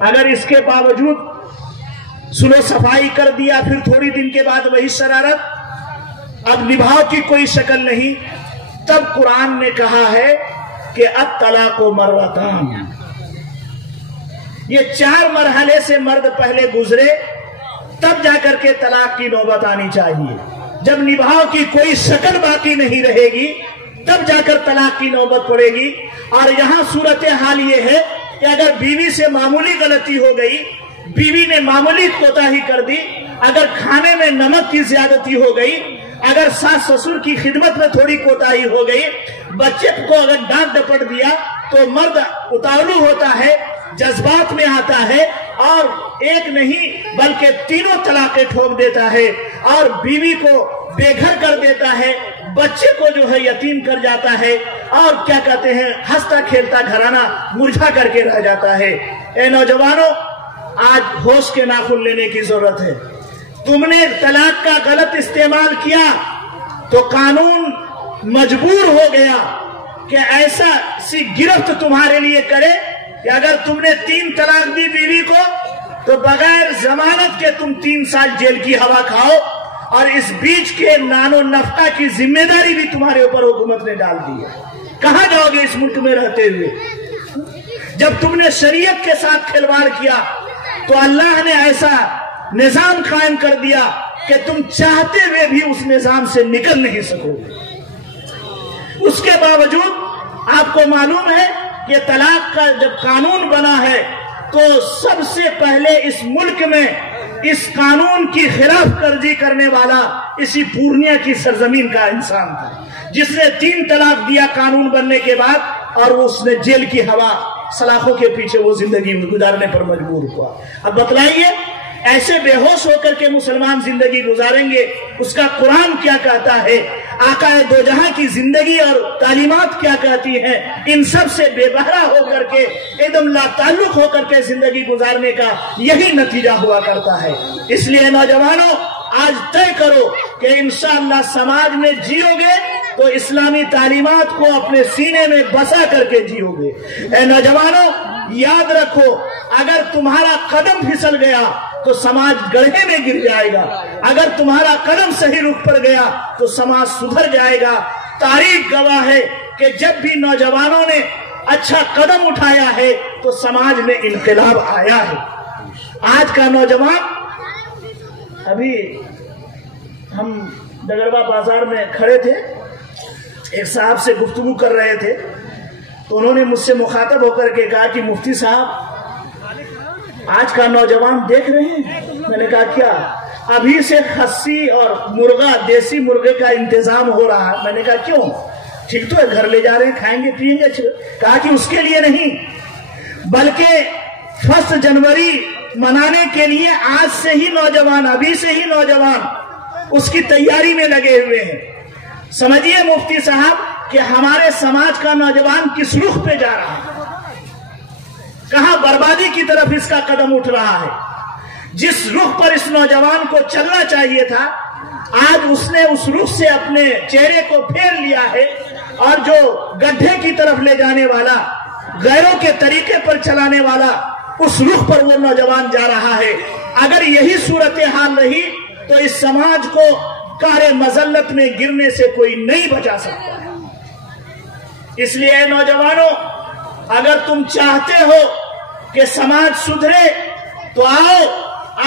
اگر اس کے باوجود سلو صفائی کر دیا، پھر تھوڑی دن کے بعد وہی شرارت، اب نبھاؤ کی کوئی شکل نہیں، تب قرآن نے کہا ہے کہ الطلاق مرتان، یہ 4 مرحلے سے مرد پہلے گزرے تب جا کر کے طلاق کی نوبت آنی چاہیے۔ جب نبھاؤ کی کوئی شکل باقی نہیں رہے گی تب جا کر طلاق کی نوبت پڑے گی۔ اور یہاں صورتحال یہ ہے کہ اگر بیوی سے معمولی غلطی ہو گئی، بیوی نے معمولی کوتاہی کر دی، اگر کھانے میں نمک کی زیادتی ہو گئی، اگر ساس سسر کی خدمت میں تھوڑی کوتاہی ہو گئی، بچے کو اگر ڈانٹ ڈپٹ دیا، تو مرد اتارلو ہوتا ہے، جذبات میں آتا ہے اور ایک نہیں بلکہ 3 طلاقیں ٹھوک دیتا ہے اور بیوی کو بے گھر کر دیتا ہے، بچے کو جو ہے یتیم کر جاتا ہے، اور کیا کہتے ہیں ہنستا کھیلتا گھرانہ مرجھا کر کے رہ جاتا ہے۔ اے نوجوانوں، آج ہوش کے ناخن لینے کی ضرورت ہے۔ تم نے طلاق کا غلط استعمال کیا تو قانون مجبور ہو گیا کہ ایسا سی گرفت تمہارے لیے کرے کہ اگر تم نے 3 طلاق دی بیوی کو تو بغیر ضمانت کے تم 3 سال جیل کی ہوا کھاؤ، اور اس بیچ کے نان و نفقہ کی ذمہ داری بھی تمہارے اوپر حکومت نے ڈال دی ہے۔ کہاں جاؤ گے اس ملک میں رہتے ہوئے؟ جب تم نے شریعت کے ساتھ کھلواڑ کیا تو اللہ نے ایسا نظام قائم کر دیا کہ تم چاہتے ہوئے بھی اس نظام سے نکل نہیں سکو گے۔ اس کے باوجود آپ کو معلوم ہے کہ طلاق کا جب قانون بنا ہے تو سب سے پہلے اس ملک میں اس قانون کی خلاف ورزی کرنے والا اسی پورنیہ کی سرزمین کا انسان تھا، جس نے 3 طلاق دیا قانون بننے کے بعد، اور اس نے جیل کی ہوا سلاخوں کے پیچھے وہ زندگی گزارنے پر مجبور ہوا۔ اب بتلائیے ایسے بے ہوش ہو کر کے مسلمان زندگی گزاریں گے؟ اس کا قرآن کیا کہتا ہے، آقا دو جہاں کی زندگی اور تعلیمات کیا کہتی ہیں، ان سب سے بے بہرا ہو کر کے ایک دم لا تعلق ہو کر کے زندگی گزارنے کا یہی نتیجہ ہوا کرتا ہے۔ اس لیے نوجوانوں، آج طے کرو کہ انشاءاللہ سماج میں جیو گے تو اسلامی تعلیمات کو اپنے سینے میں بسا کر کے جیو گے۔ اے نوجوانوں، یاد رکھو، اگر تمہارا قدم پھسل گیا تو سماج گڑھے میں گر جائے گا، اگر تمہارا قدم صحیح رخ پر گیا تو سماج سدھر جائے گا۔ تاریخ گواہ ہے کہ جب بھی نوجوانوں نے اچھا قدم اٹھایا ہے تو سماج میں انقلاب آیا ہے۔ آج کا نوجوان، ابھی ہم ڈگروا بازار میں کھڑے تھے، ایک صاحب سے گفتگو کر رہے تھے، تو انہوں نے مجھ سے مخاطب ہو کر کے کہا کہ مفتی صاحب آج کا نوجوان دیکھ رہے ہیں؟ میں نے کہا کیا؟ ابھی سے خسی اور مرغا، دیسی مرغے کا انتظام ہو رہا ہے۔ میں نے کہا کیوں؟ ٹھیک تو ہے، گھر لے جا رہے ہیں، کھائیں گے پیئیں گے۔ کہا کہ اس کے لیے نہیں، بلکہ 1 جنوری منانے کے لیے آج سے ہی نوجوان، ابھی سے ہی نوجوان اس کی تیاری میں لگے ہوئے ہیں۔ سمجھیے مفتی صاحب کہ ہمارے سماج کا نوجوان کس رخ پہ جا رہا ہے، کہاں بربادی کی طرف اس کا قدم اٹھ رہا ہے۔ جس رخ پر اس نوجوان کو چلنا چاہیے تھا، آج اس نے اس رخ سے اپنے چہرے کو پھیر لیا ہے، اور جو گڈھے کی طرف لے جانے والا، غیروں کے طریقے پر چلانے والا، اس رخ پر وہ نوجوان جا رہا ہے۔ اگر یہی صورتحال رہی تو اس سماج کو کار مذلت میں گرنے سے کوئی نہیں بچا سکتا ہے۔ اس لیے اے نوجوانوں، اگر تم چاہتے ہو کہ سماج سدھرے تو آؤ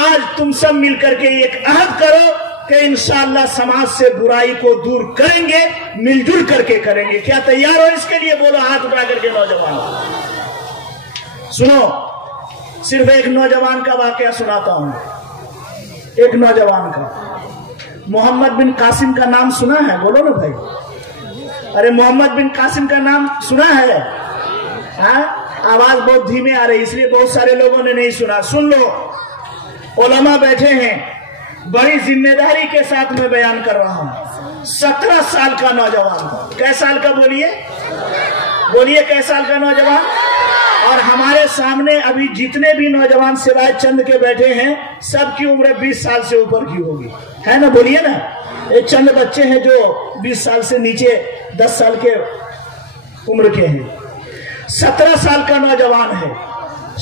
آج تم سب مل کر کے ایک عہد کرو کہ انشاءاللہ سماج سے برائی کو دور کریں گے، مل جل کر کے کریں گے۔ کیا تیار ہو اس کے لیے؟ بولو ہاتھ اٹھا کر کے نوجوان۔ سنو، صرف ایک نوجوان کا واقعہ سناتا ہوں، ایک نوجوان کا۔ محمد بن قاسم کا نام سنا ہے؟ بولو نا بھائی۔ ارے محمد بن قاسم کا نام سنا ہے؟ ہاں، آواز بہت دھیمے آ رہی، اس لیے بہت سارے لوگوں نے نہیں سنا۔ سن لو، علماء بیٹھے ہیں، بڑی ذمہ داری کے ساتھ میں بیان کر رہا ہوں۔ 17 سال کا نوجوان، کئی سال کا بولیے؟ بولیے کئی سال کا نوجوان؟ اور ہمارے سامنے ابھی جتنے بھی نوجوان سوائے چند کے بیٹھے ہیں، سب کی عمر 20 سال سے اوپر کی ہوگی، ہے نا؟ بولیے نا۔ ایک چند بچے ہیں جو 20 سال سے نیچے 10 سال کے عمر کے ہیں۔ 17 سال کا نوجوان ہے،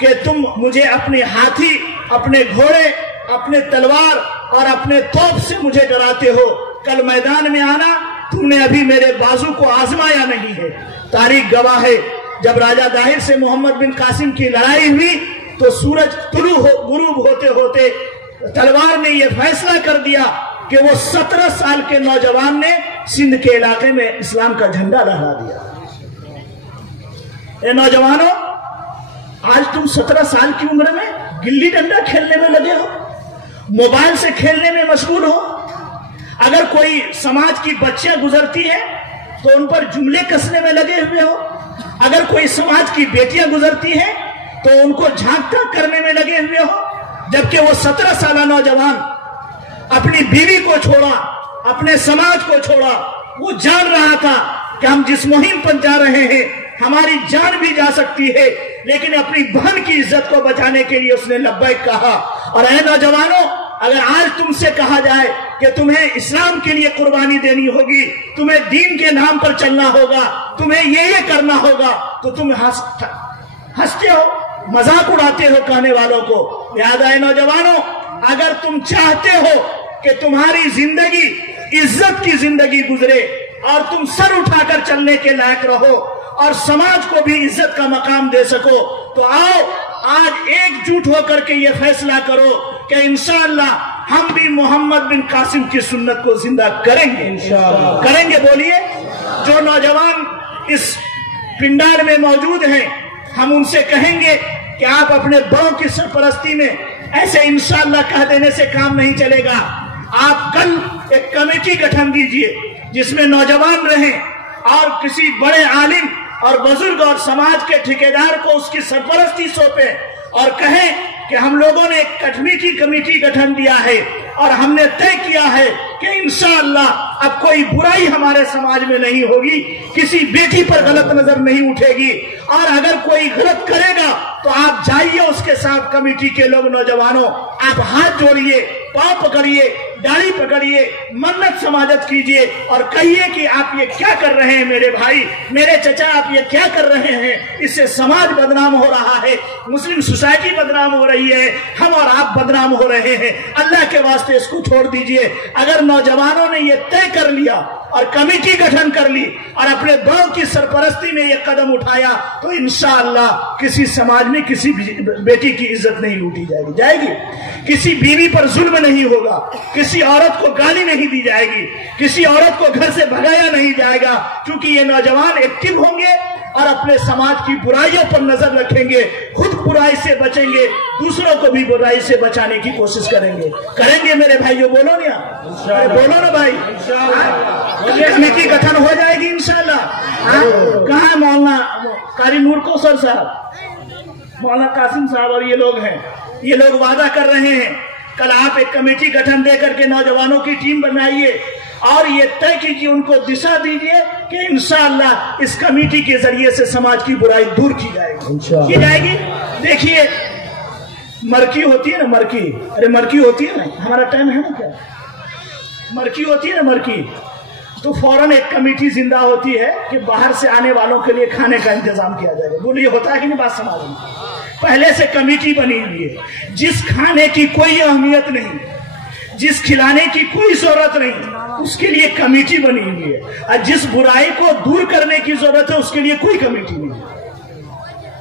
کہ تم مجھے اپنے ہاتھی، اپنے گھوڑے، اپنے تلوار اور اپنے توپ سے مجھے ڈراتے ہو، کل میدان میں آنا، تم نے ابھی میرے بازو کو آزمایا نہیں ہے۔ تاریخ گواہ ہے، جب راجہ داہر سے محمد بن قاسم کی لڑائی ہوئی تو سورج غروب ہوتے ہوتے تلوار نے یہ فیصلہ کر دیا کہ وہ 17 سال کے نوجوان نے سندھ کے علاقے میں اسلام کا جھنڈا لہرا دیا۔ اے نوجوانوں، آج تم 17 سال کی عمر میں گلی ڈنڈا کھیلنے میں لگے ہو، موبائل سے کھیلنے میں مشغول ہو۔ اگر کوئی سماج کی بچیاں گزرتی ہیں تو ان پر جملے کسنے میں لگے ہوئے ہو، اگر کوئی سماج کی بیٹیاں گزرتی ہیں تو ان کو جھانکتا کرنے میں لگے ہوئے ہو، جبکہ وہ 17 سالہ نوجوان اپنی بیوی کو چھوڑا، اپنے سماج کو چھوڑا، وہ جان رہا تھا کہ ہم جس مہم پر جا رہے ہیں ہماری جان بھی جا سکتی ہے، لیکن اپنی بہن کی عزت کو بچانے کے لیے اس نے لبیک کہا۔ اور اے نوجوانوں، اگر آج تم سے کہا جائے کہ تمہیں اسلام کے لیے قربانی دینی ہوگی، تمہیں دین کے نام پر چلنا ہوگا، تمہیں یہ کرنا ہوگا، تو تم ہنستے ہو، مذاق اڑاتے ہو کہنے والوں کو۔ لہذا اے نوجوانوں، اگر تم چاہتے ہو کہ تمہاری زندگی عزت کی زندگی گزرے اور تم سر اٹھا کر چلنے کے لائق رہو اور سماج کو بھی عزت کا مقام دے سکو، تو آؤ آج ایک جٹ ہو کر کے یہ فیصلہ کرو کہ انشاءاللہ ہم بھی محمد بن قاسم کی سنت کو زندہ کریں گے۔ کریں گے، بولیے۔ جو نوجوان اس پنڈال میں موجود ہیں، ہم ان سے کہیں گے کہ آپ اپنے بڑوں کی سرپرستی میں ایسے انشاءاللہ کہہ دینے سے کام نہیں چلے گا۔ آپ کل ایک کمیٹی گٹھن دیجئے جس میں نوجوان رہیں اور کسی بڑے عالم اور بزرگ اور سماج کے ٹھیکیدار کو اس کی سرپرستی سونپیں اور کہیں کہ ہم لوگوں نے ایک کمیٹی گٹھن دیا ہے اور ہم نے طے کیا ہے کہ انشاءاللہ اب کوئی برائی ہمارے سماج میں نہیں ہوگی، کسی بیٹی پر غلط نظر نہیں اٹھے گی، اور اگر کوئی غلط کرے گا تو آپ جائیے اس کے ساتھ، کمیٹی کے لوگ نوجوانوں آپ ہاتھ جوڑیے، پاؤں پکڑیے، داڑھی پکڑیے، منت سماجت کیجئے اور کہیے کہ آپ یہ کیا کر رہے ہیں میرے بھائی، میرے چچا، آپ یہ کیا کر رہے ہیں، اس سے سماج بدنام ہو رہا ہے، مسلم سوسائٹی بدنام ہو رہی ہے، ہم اور آپ بدنام ہو رہے ہیں، اللہ کے واسطے اس کو چھوڑ دیجئے۔ اگر نوجوانوں نے یہ طے کر لیا اور کمیٹی گٹھن کر لی اور اپنے بڑوں کی سرپرستی میں یہ قدم اٹھایا تو انشاءاللہ کسی سماج میں کسی بیٹی کی عزت نہیں لوٹی جائے گی، کسی بیوی پر ظلم نہیں ہوگا، کسی عورت کو گالی نہیں دی جائے گی، کسی عورت کو گھر سے بھگایا نہیں جائے گا، کیونکہ یہ نوجوان ایکٹیو ہوں گے اور اپنے سماج کی برائیوں پر نظر رکھیں گے، خود برائی سے بچیں گے، دوسروں کو بھی برائی سے بچانے کی کوشش کریں گے میرے بھائیو، بولو نا، بولو نا بھائی، کمیٹی گٹھن ہو جائے گی انشاءاللہ۔ کہاں مولانا قاری نور کوثر صاحب، مولانا قاسم صاحب اور یہ لوگ ہیں، یہ لوگ وعدہ کر رہے ہیں کل آپ ایک کمیٹی گٹھن دے کر کے نوجوانوں کی ٹیم بنائیے اور یہ طے کیجیے، ان کو دشا دیجیے کہ انشاءاللہ اس کمیٹی کے ذریعے سے سماج کی برائی دور کی جائے گی۔ دیکھیے مرکی ہوتی ہے نا، مرکی ہوتی ہے نا، ہمارا ٹائم ہے نا، کیا مرکی ہوتی ہے نا، مرکی تو فوراً ایک کمیٹی زندہ ہوتی ہے کہ باہر سے آنے والوں کے لیے کھانے کا انتظام کیا جائے گا۔ بولیے ہوتا ہے کہ نہیں؟ بات سماج میں پہلے سے کمیٹی بنی ہوئی ہے، جس کھانے کی کوئی اہمیت نہیں، جس کھلانے کی کوئی ضرورت نہیں، اس کے لیے کمیٹی بنی ہوئی ہے، اور جس برائی کو دور کرنے کی ضرورت ہے اس کے لیے کوئی کمیٹی نہیں،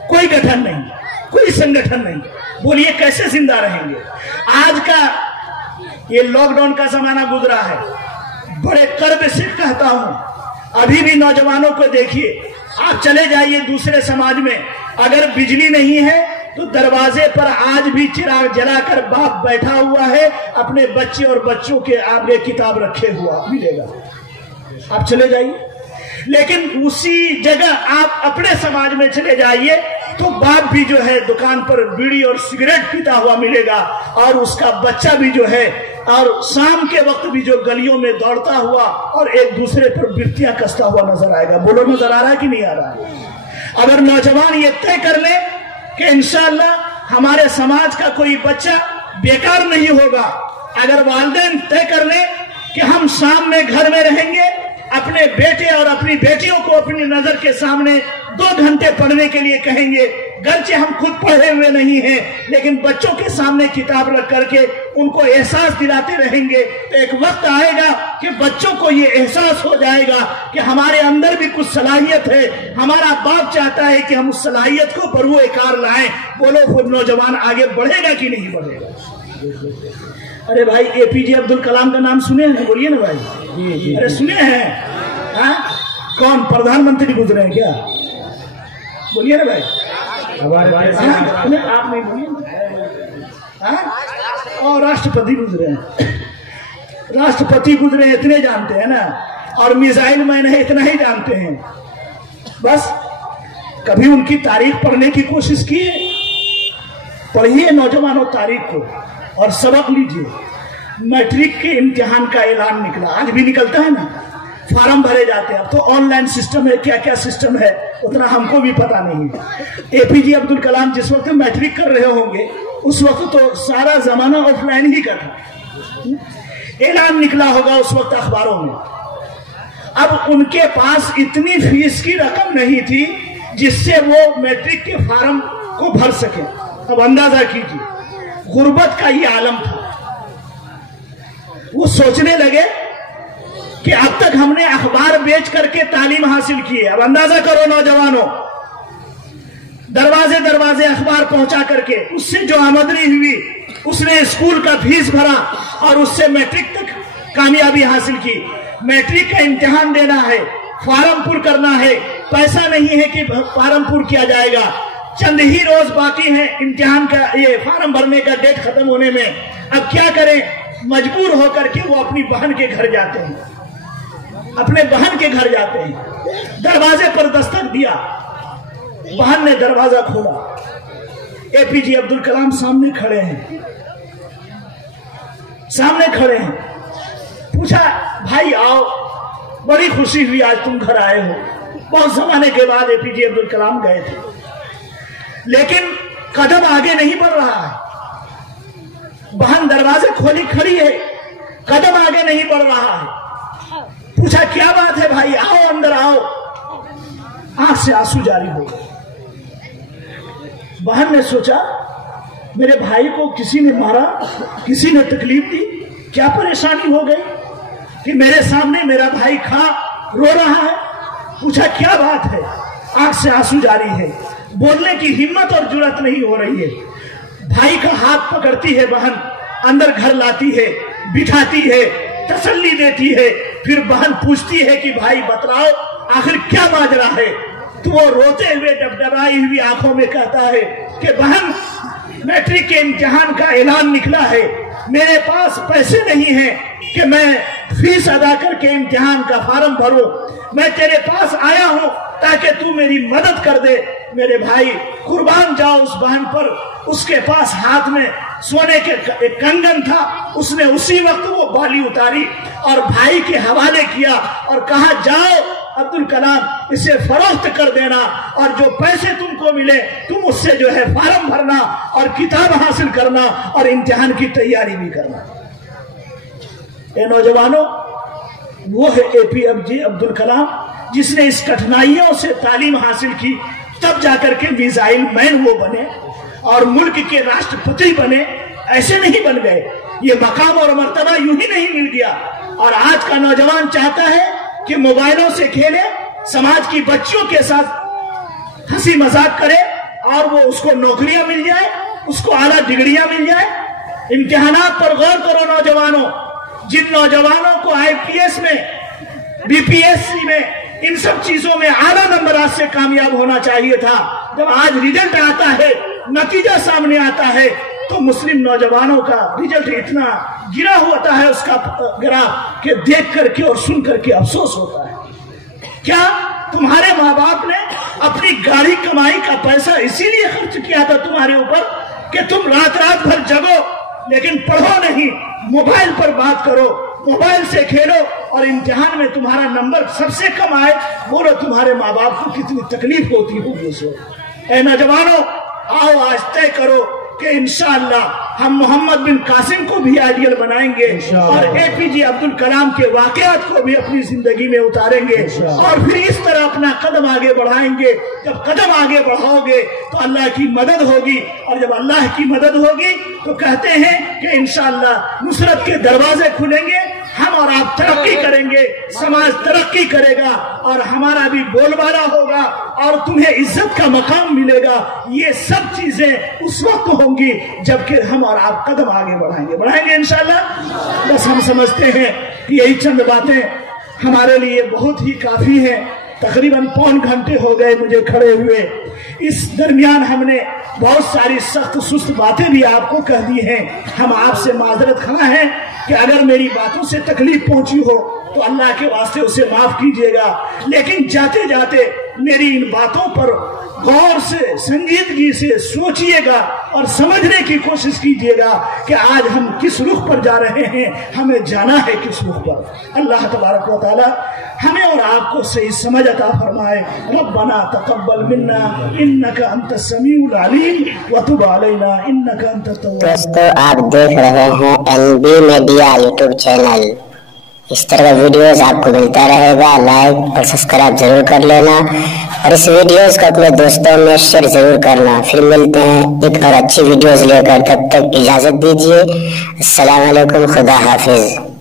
کوئی گٹھن نہیں، کوئی سنگٹھن نہیں۔ بولیے کیسے زندہ رہیں گے؟ آج کا یہ لاک ڈاؤن کا زمانہ گزرا ہے، بڑے قرب سے کہتا ہوں، ابھی بھی نوجوانوں کو دیکھیے، آپ چلے جائیے دوسرے سماج میں، اگر بجلی نہیں ہے تو دروازے پر آج بھی چراغ جلا کر باپ بیٹھا ہوا ہے، اپنے بچے اور بچوں کے آگے کتاب رکھے ہوا ملے گا، آپ چلے جائیے۔ لیکن اسی جگہ آپ اپنے سماج میں چلے جائیے تو باپ بھی جو ہے دکان پر بیڑی اور سگریٹ پیتا ہوا ملے گا، اور اس کا بچہ بھی جو ہے اور شام کے وقت بھی جو گلیوں میں دوڑتا ہوا اور ایک دوسرے پر برتیاں کستا ہوا نظر آئے گا۔ بولو نظر آ رہا ہے کہ نہیں آ رہا ہے؟ اگر نوجوان یہ طے کر لے کہ انشاءاللہ ہمارے سماج کا کوئی بچہ بیکار نہیں ہوگا، اگر والدین طے کر لیں کہ ہم شام میں گھر میں رہیں گے، اپنے بیٹے اور اپنی بیٹیوں کو اپنی نظر کے سامنے 2 گھنٹے پڑھنے کے لیے کہیں گے، گرچہ ہم خود پڑھے ہوئے نہیں ہیں لیکن بچوں کے سامنے کتاب رکھ کر کے ان کو احساس دلاتے رہیں گے تو ایک وقت آئے گا کہ بچوں کو یہ احساس ہو جائے گا کہ ہمارے اندر بھی کچھ صلاحیت ہے، ہمارا باپ چاہتا ہے کہ ہم اس صلاحیت کو بروئے کار لائیں۔ بولو وہ نوجوان آگے بڑھے گا کہ نہیں بڑھے گا؟ ارے بھائی اے پی جے عبد الکلام کا نام سنے ہیں؟ بولیے نا بھائی، ارے سنے ہیں؟ کون پردھان منتری گزرے ہیں کیا؟ بولیے نا بھائی، آپ نہیں بولیے، اور راشٹرپتی گزرے ہیں، راشٹرپتی گزرے ہیں اتنے جانتے ہیں نا، اور میزائل مین ہے اتنا ہی جانتے ہیں۔ بس کبھی ان کی تاریخ پڑھنے کی کوشش کیے؟ پڑھیے نوجوانوں تاریخ کو اور سبق لیجیے۔ میٹرک کے امتحان کا اعلان نکلا، آج بھی نکلتا ہے نا، فارم بھرے جاتے ہیں۔ اب تو آن لائن سسٹم ہے، کیا کیا سسٹم ہے اتنا ہم کو بھی پتا نہیں۔ اے پی جے عبد الکلام جس وقت میٹرک کر رہے ہوں گے اس وقت تو سارا زمانہ آف لائن ہی کا تھا، اعلان نکلا ہوگا اس وقت اخباروں میں۔ اب ان کے پاس اتنی فیس کی رقم نہیں تھی جس سے وہ میٹرک کے فارم کو بھر سکے۔ اب اندازہ کیجیے، غربت کا یہ عالم تھا۔ وہ سوچنے لگے کہ اب تک ہم نے اخبار بیچ کر کے تعلیم حاصل کی ہے، اب اندازہ کرو نوجوانوں، دروازے دروازے اخبار پہنچا کر کے اس سے جو آمدنی ہوئی اس نے اسکول کا فیس بھرا اور اس سے میٹرک تک کامیابی حاصل کی۔ میٹرک کا امتحان دینا ہے، فارم پر کرنا ہے، پیسہ نہیں ہے کہ فارم پر کیا جائے گا، چند ہی روز باقی ہیں امتحان کا، یہ فارم بھرنے کا ڈیٹ ختم ہونے میں۔ اب کیا کریں؟ مجبور ہو کر کے وہ اپنی بہن کے گھر جاتے ہیں، اپنے بہن کے گھر جاتے ہیں۔ دروازے پر دستک دیا، بہن نے دروازہ کھولا، اے پی جے عبد الکلام سامنے کھڑے ہیں، سامنے کھڑے ہیں۔ پوچھا بھائی آؤ، بڑی خوشی ہوئی آج تم گھر آئے ہو۔ بہت زمانے کے بعد اے پی جے عبد الکلام گئے تھے لیکن قدم آگے نہیں بڑھ رہا ہے۔ بہن دروازے کھولی کھڑی ہے، قدم آگے نہیں بڑھ رہا ہے۔ پوچھا کیا بات ہے بھائی، آؤ اندر آؤ۔ آنکھ سے آنسو جاری ہو گئے۔ بہن نے سوچا میرے بھائی کو کسی نے مارا، کسی نے تکلیف دی، کیا پریشانی ہو گئی کہ میرے سامنے میرا بھائی کھا رو رہا ہے۔ پوچھا کیا بات ہے، آنکھ سے آنسو جاری ہے، بولنے کی ہمت اور جرأت نہیں ہو رہی ہے۔ بھائی کا ہاتھ پکڑتی ہے بہن، اندر گھر لاتی ہے، بٹھاتی ہے، تسلی دیتی ہے۔ پھر بہن پوچھتی ہے کہ بھائی بتلاؤ آخر کیا ماجرا ہے؟ تو وہ روتے ہوئے ڈبڈبائی ہوئی آنکھوں میں کہتا ہے کہ بہن میٹرک کے امتحان کا اعلان نکلا ہے، میرے پاس پیسے نہیں ہیں کہ میں فیس ادا کر کے امتحان کا فارم بھروں، میں تیرے پاس آیا ہوں تاکہ تو میری مدد کر دے۔ میرے بھائی قربان جاؤ اس بہن پر، اس کے پاس ہاتھ میں سونے کے ایک کنگن تھا، اس نے اسی وقت وہ بالی اتاری اور بھائی کے حوالے کیا اور کہا جاؤ عبد الکلام اسے فروخت کر دینا اور جو پیسے تم کو ملے تم اس سے جو ہے فارم بھرنا اور کتاب حاصل کرنا اور امتحان کی تیاری بھی کرنا۔ اے نوجوانوں، وہ ہے اے پی جے عبد الکلام جس نے اس کٹھنائیوں سے تعلیم حاصل کی، تب جا کر کے میزائل مین وہ بنے اور ملک کے راشٹرپتی بنے۔ ایسے نہیں بن گئے، یہ مقام اور مرتبہ یوں ہی نہیں مل گیا۔ اور آج کا نوجوان چاہتا ہے کہ موبائلوں سے کھیلے، سماج کی بچیوں کے ساتھ ہنسی مذاق کرے اور وہ اس کو نوکریاں مل جائے، اس کو اعلیٰ ڈگریاں مل جائے۔ امتحانات پر غور کرو نوجوانوں، جن نوجوانوں کو آئی پی ایس میں، بی پی ایس سی میں، ان سب چیزوں میں اعلیٰ نمبرات سے کامیاب ہونا چاہیے تھا، جب آج ریزلٹ آتا ہے، نتیجہ سامنے آتا ہے تو مسلم نوجوانوں کا ریزلٹ اتنا گرا ہوتا ہے اس کا گراف کہ دیکھ کر کے اور سن کر کے افسوس ہوتا ہے۔ کیا تمہارے ماں باپ نے اپنی گاڑی کمائی کا پیسہ اسی لیے خرچ کیا تھا تمہارے اوپر کہ تم رات رات بھر جگو لیکن پڑھو نہیں، موبائل پر بات کرو، موبائل سے کھیلو اور امتحان میں تمہارا نمبر سب سے کم آئے؟ بولو تمہارے ماں باپ کو کتنی تکلیف ہوتی ہوگی اس وقت۔ اے نوجوانوں، آؤ آج طے کرو کہ انشاءاللہ ہم محمد بن قاسم کو بھی آئیڈیل بنائیں گے اور APJ عبد الکلام کے واقعات کو بھی اپنی زندگی میں اتاریں گے اور پھر اس طرح اپنا قدم آگے بڑھائیں گے. جب قدم آگے بڑھاؤ گے تو اللہ کی مدد ہوگی اور جب اللہ کی مدد ہوگی تو کہتے ہیں کہ انشاءاللہ نصرت کے دروازے کھلیں گے, ہم اور آپ ترقی کریں گے, سماج ترقی کرے گا اور ہمارا بھی بول بالا ہوگا اور تمہیں عزت کا مقام ملے گا. یہ سب چیزیں اس وقت ہوں گی جبکہ ہم اور آپ قدم آگے بڑھائیں گے انشاءاللہ. بس ہم سمجھتے ہیں کہ یہی چند باتیں ہمارے لیے بہت ہی کافی ہیں. تقریباً پون گھنٹے ہو گئے مجھے کھڑے ہوئے. اس درمیان ہم نے بہت ساری سخت سست باتیں بھی آپ کو کہہ دی ہیں. ہم آپ سے معذرت خواہ ہیں کہ اگر میری باتوں سے تکلیف پہنچی ہو تو اللہ کے واسطے اسے معاف کیجئے گا. لیکن جاتے جاتے میری ان باتوں پر غور سے سنجیدگی سے سوچئے گا اور سمجھنے کی کوشش کیجئے گا کہ آج ہم کس رخ پر جا رہے ہیں, ہمیں جانا ہے کس رخ پر. اللہ تبارک و تعالی ہمیں اور آپ کو صحیح سمجھ عطا فرمائے. ربنا تقبل منا انک انت السمیع العلیم وتب علینا انک انت التواب. دوستو آپ دیکھ رہے ہیں NB میڈیا یوٹیوب چینل. اس طرح ویڈیوز آپ کو ملتا رہے گا. لائک اور سبسکرائب ضرور کر لینا اور اس ویڈیوز کو اپنے دوستوں میں شیئر ضرور کرنا. پھر ملتے ہیں ایک اور اچھی ویڈیوز لے کر. تب تک اجازت دیجیے. السلام علیکم. خدا حافظ.